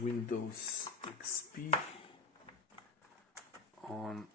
Windows XP on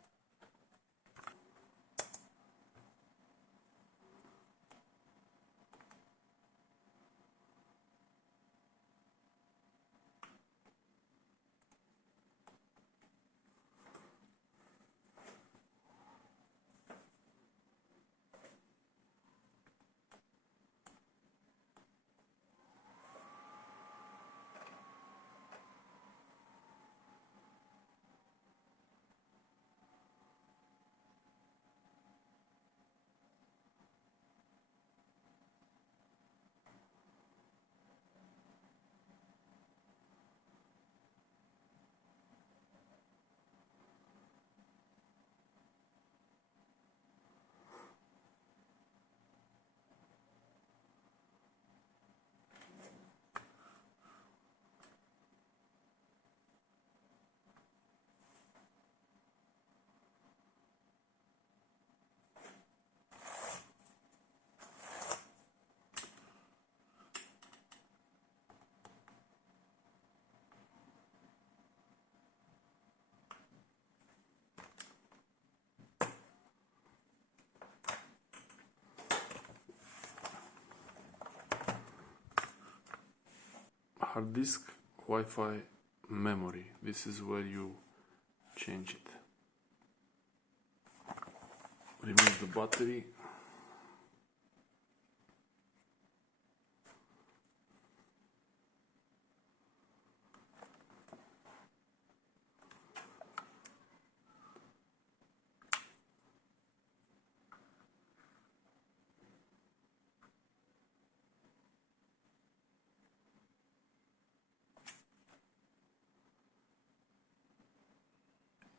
hard disk, Wi-Fi, memory. This is where you change it. Remove the battery.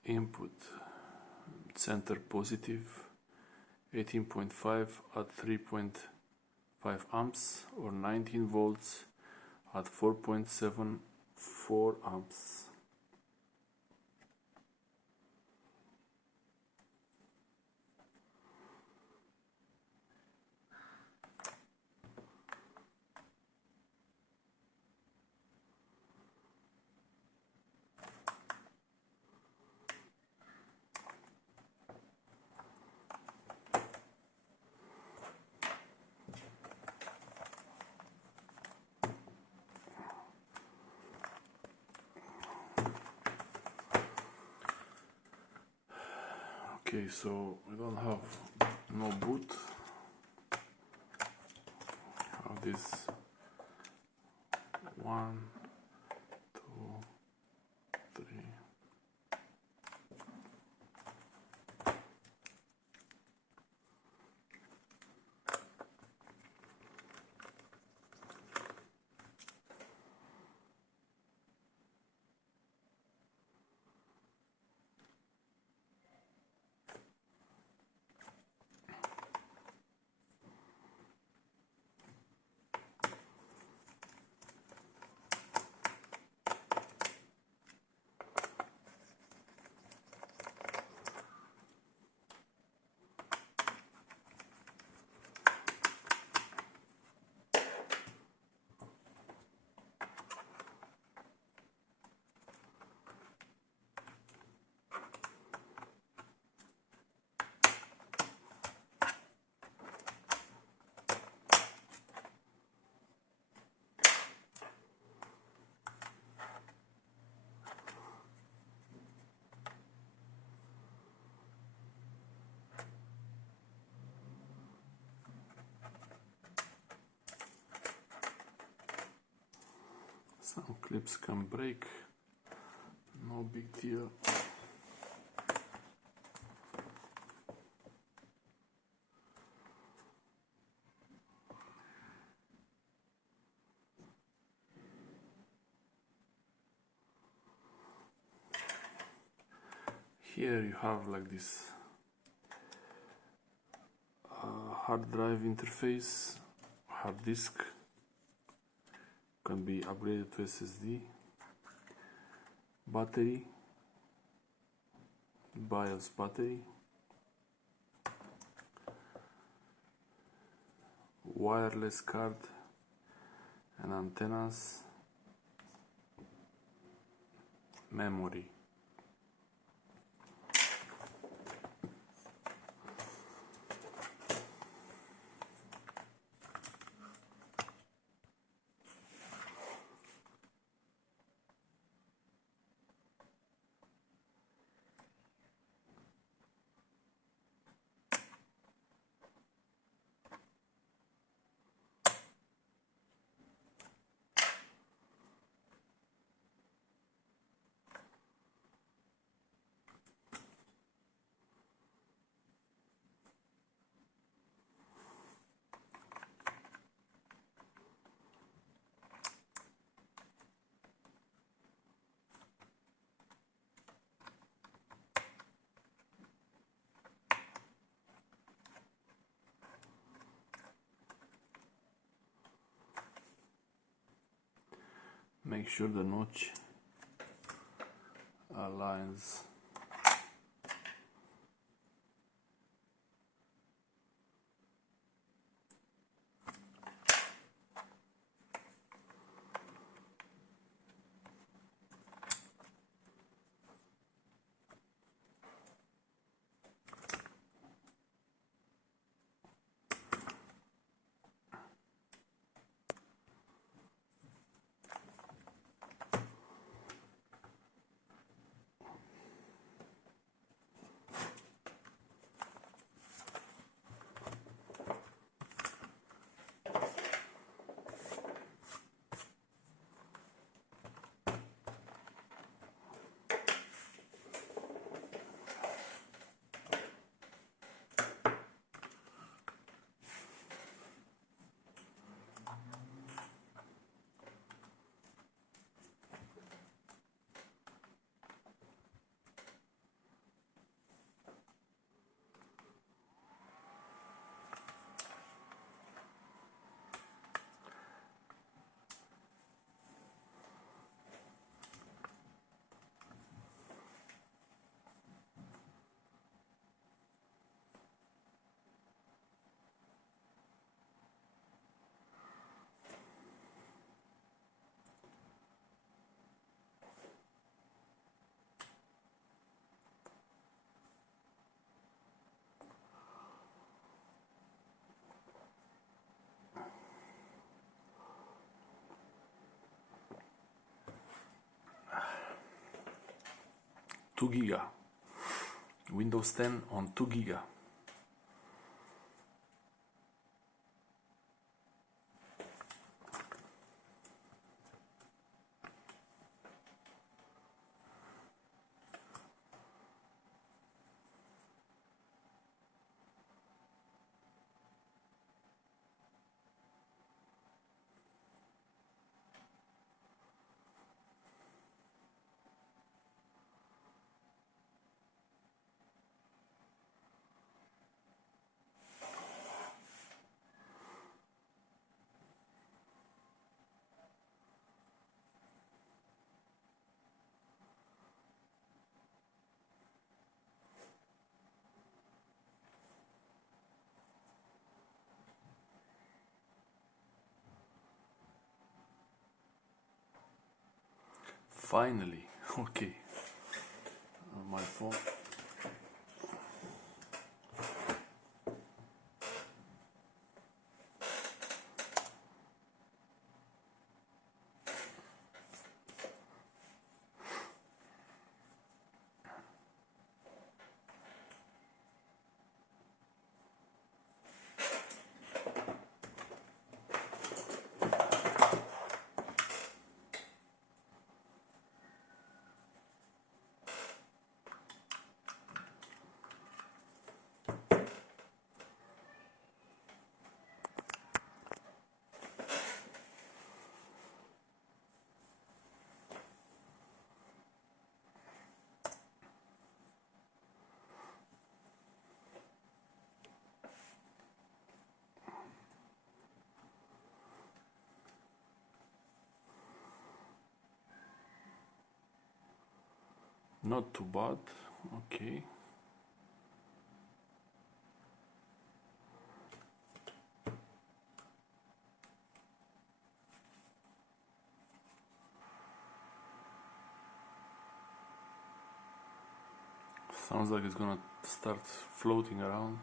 Input center positive 18.5 at 3.5 amps or 19 volts at 4.74 amps. Okay, so we don't have no boot. Have this 1, 2, 3. Some clips can break, no big deal. Here you have like this hard drive interface, hard disk, can be upgraded to SSD, battery, BIOS battery, wireless card and antennas, memory. Make sure the notch aligns. Two giga. Windows 10 on 2 giga. Finally, okay. My phone. Not too bad, okay. Sounds like it's gonna start floating around.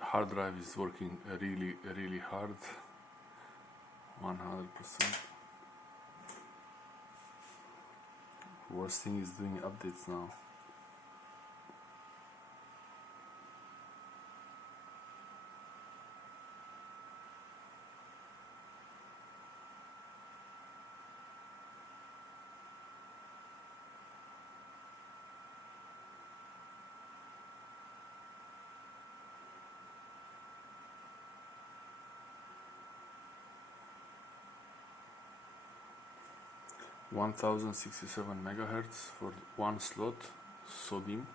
Hard drive is working really hard, 100%. Worst thing is doing updates now. (1067 MHz) for one slot, so dim.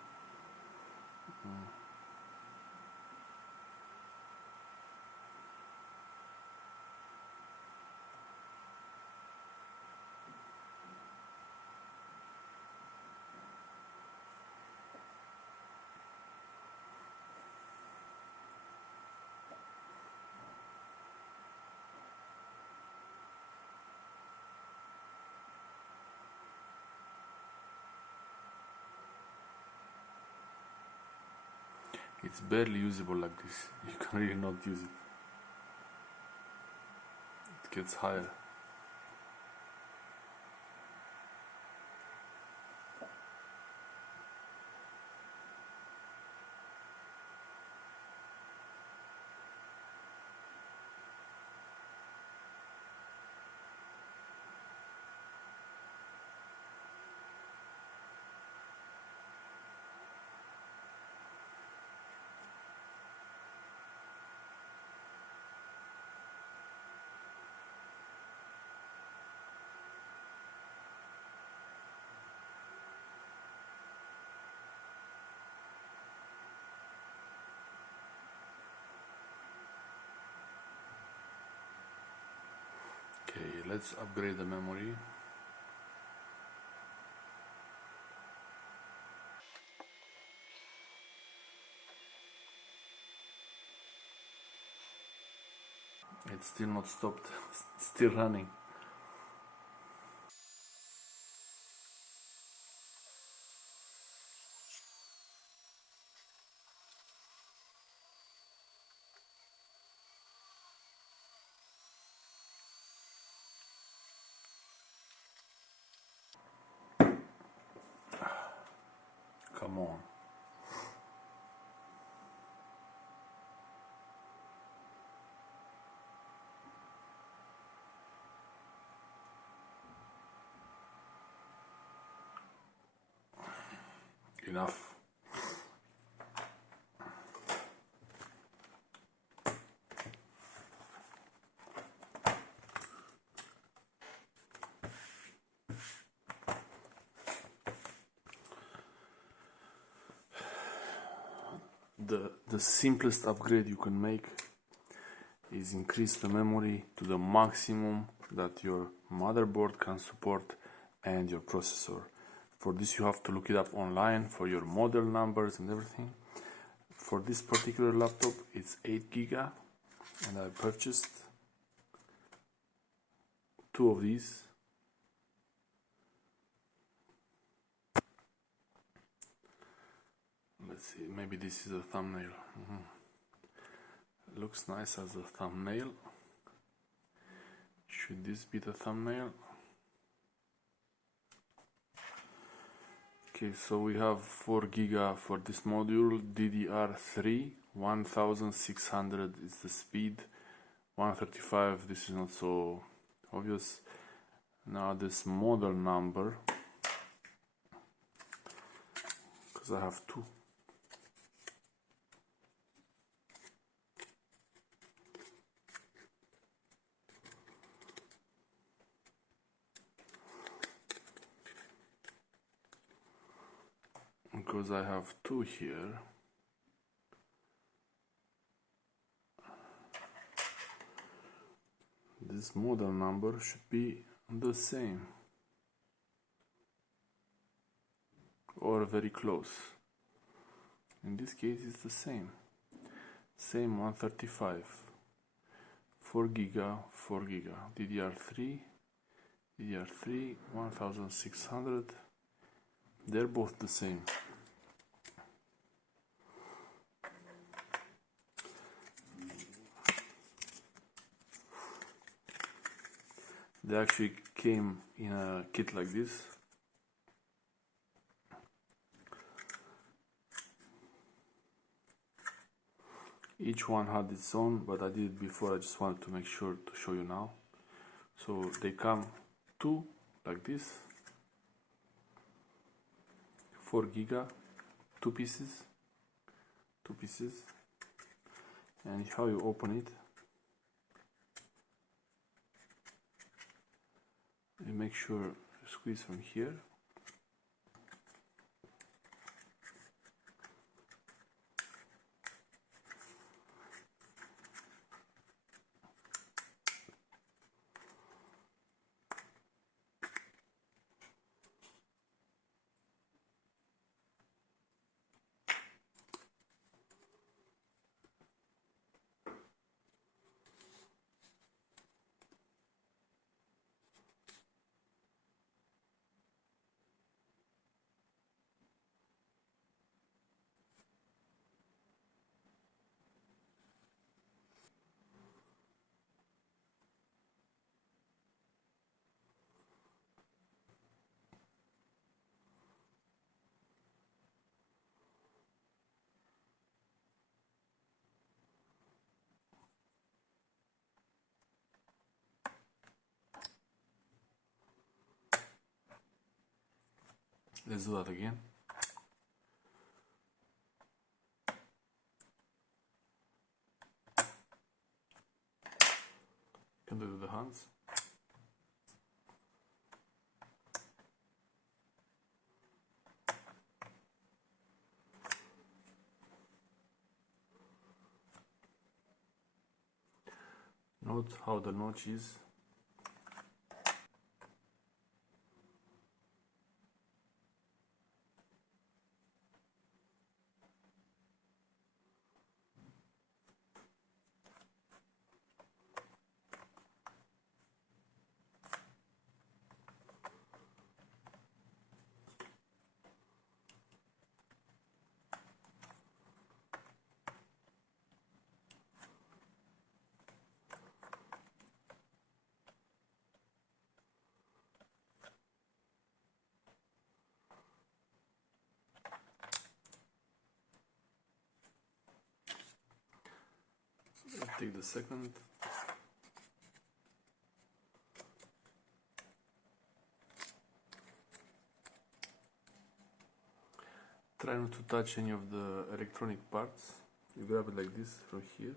It's barely usable like this. You can really not use it. It gets higher. Okay, let's upgrade the memory. It's still not stopped, still running. Come on. Enough. The simplest upgrade you can make is increase the memory to the maximum that your motherboard can support and your processor. For this you have to look it up online for your model numbers and everything. For this particular laptop it's 8 GB and I purchased 2 of these. Let's see, maybe this is a thumbnail. Looks nice as a thumbnail. Should this be the thumbnail? Okay, so we have 4 GB for this module, DDR3, 1600 is the speed, 135, this is not so obvious. Now this model number, because I have 2. because I have two here, this model number should be the same or very close. In this case it's the same 135, 4 giga, DDR3 1600, they're both the same. They actually came in a kit like this. Each one had its own, but I did it before, I just wanted to make sure to show you now. So they come two like this, 4 giga, two pieces, and how you open it, you make sure you squeeze from here. Let's do that again. Can do it with the hands. Note how the notch is. Let's take the second. Try not to touch any of the electronic parts. You grab it like this from here.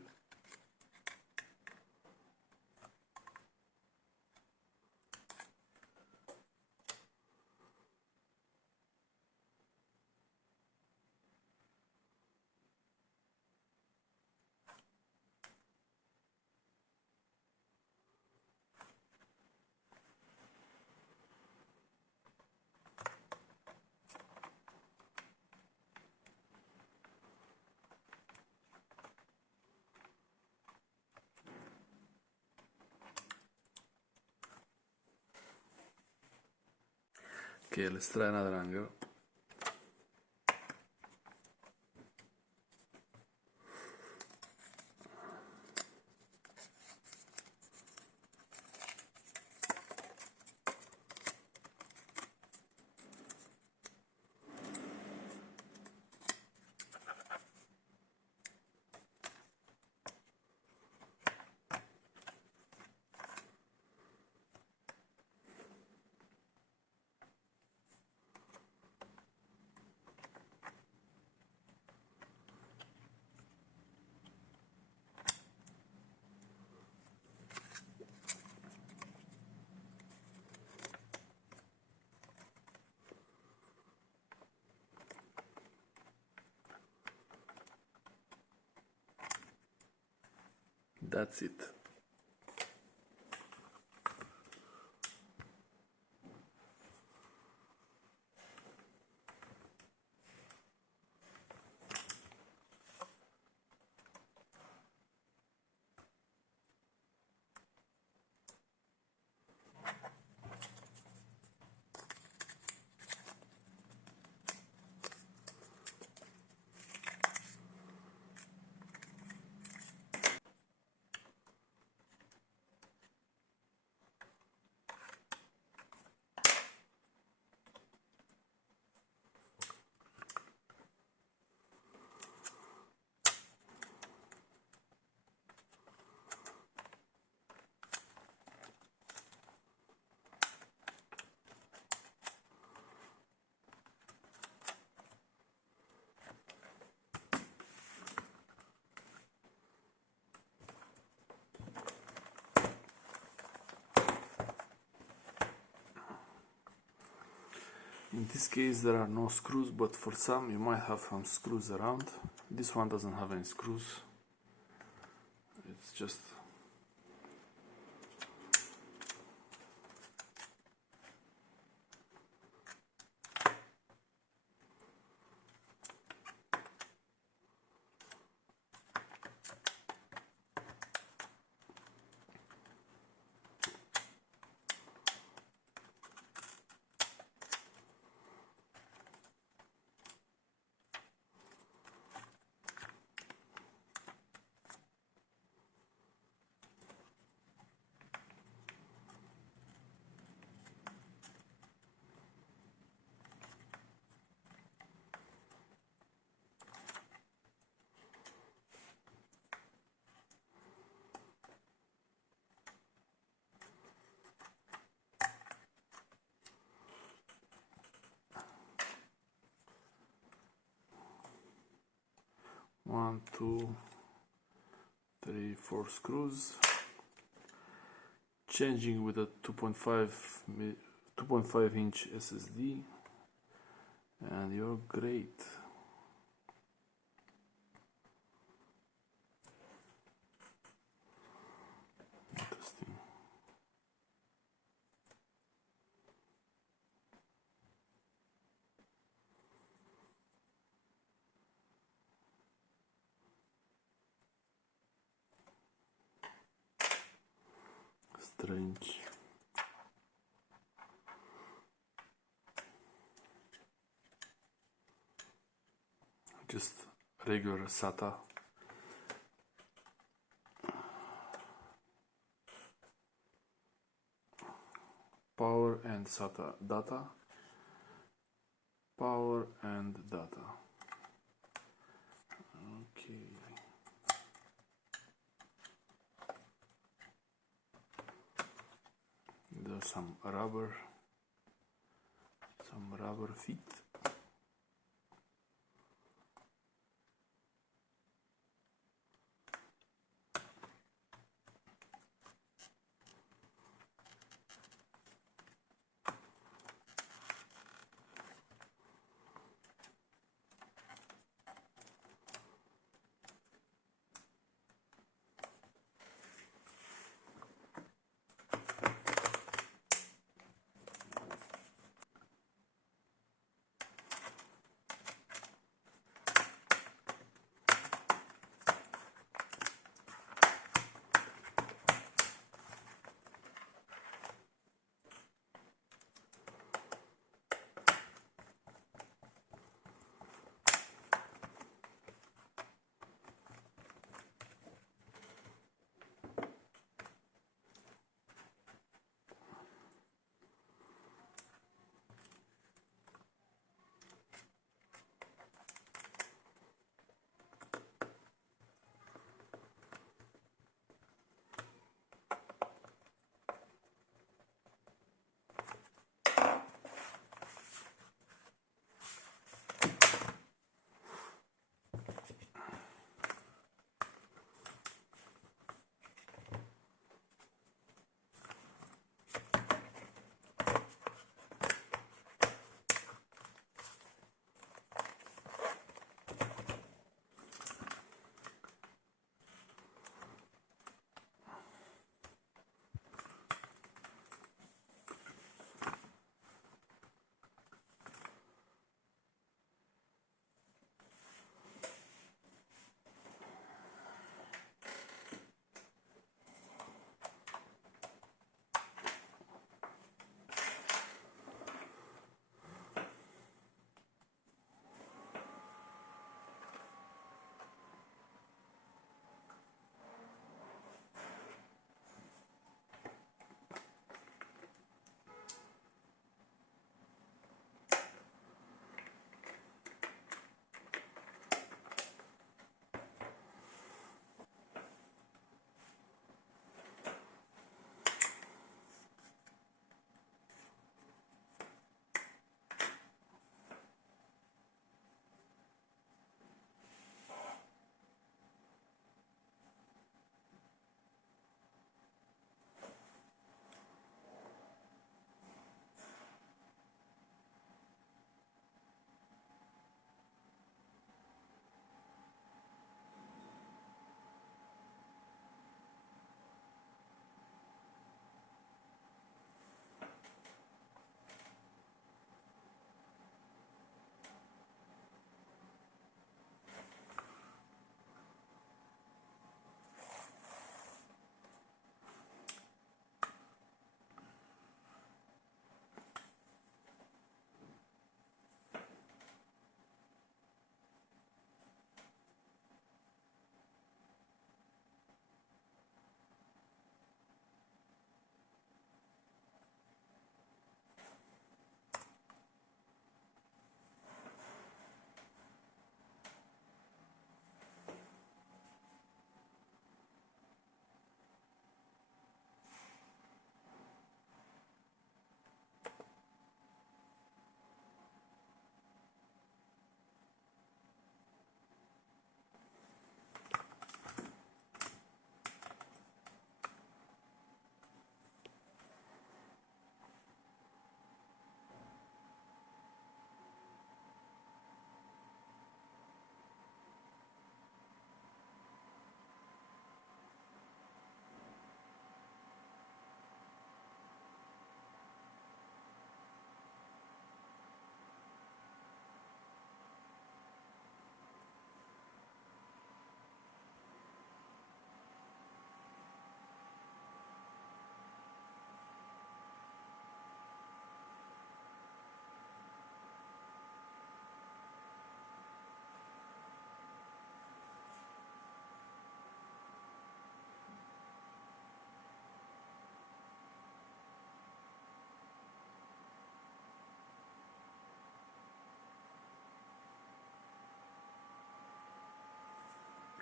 Okay, let's try another angle. That's it. In this case there are no screws, but for some you might have some screws around. This one doesn't have any screws. It's just one, two, three, four screws. Changing with a 2.5 inch SSD, and you're great. Interesting. Strange. Just regular SATA. Power and SATA data. Power and data. Okay. There's some rubber feet.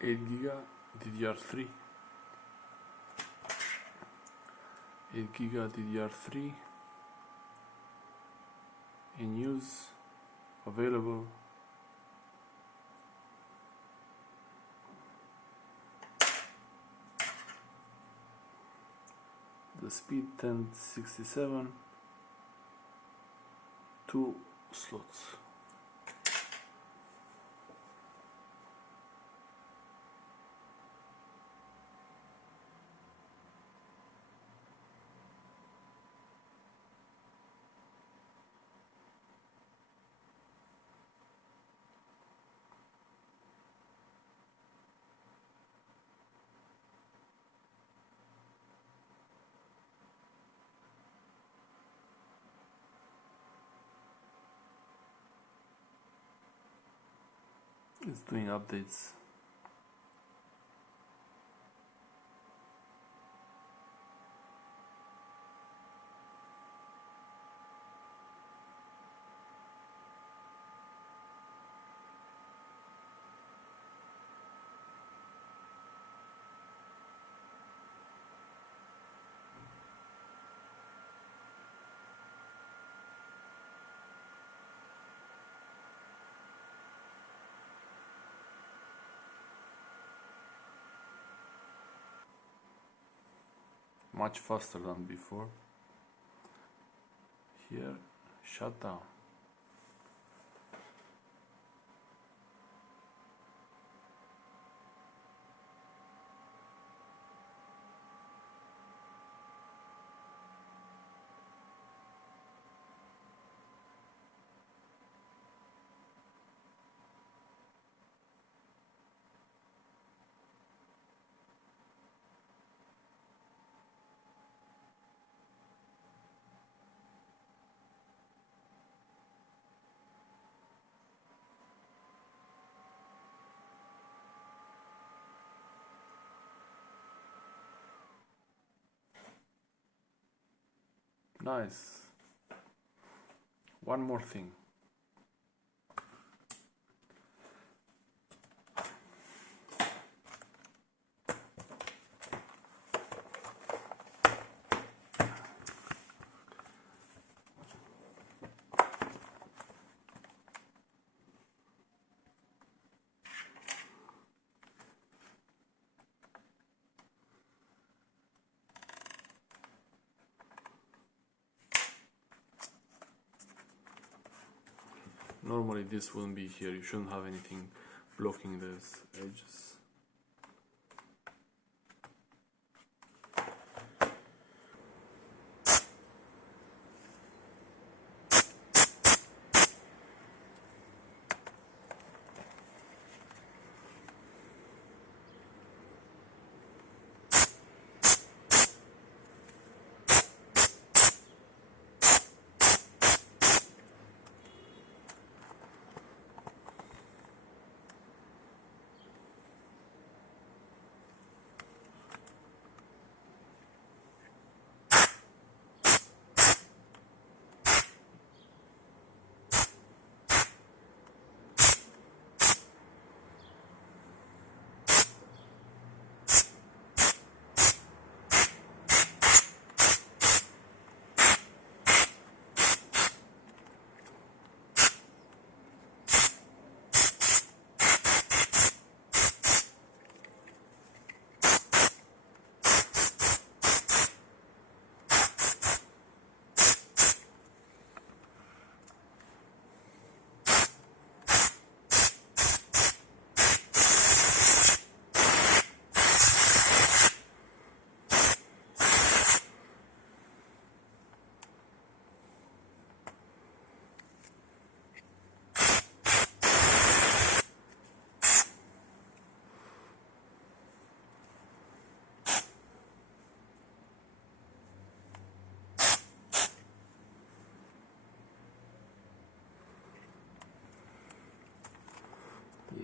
8 GB DDR3, 8 GB DDR3 in use, available. The speed 1067, 2 slots. It's doing updates. Much faster than before. Here, shut down. Nice. One more thing. Normally this wouldn't be here, you shouldn't have anything blocking these edges.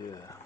Yeah.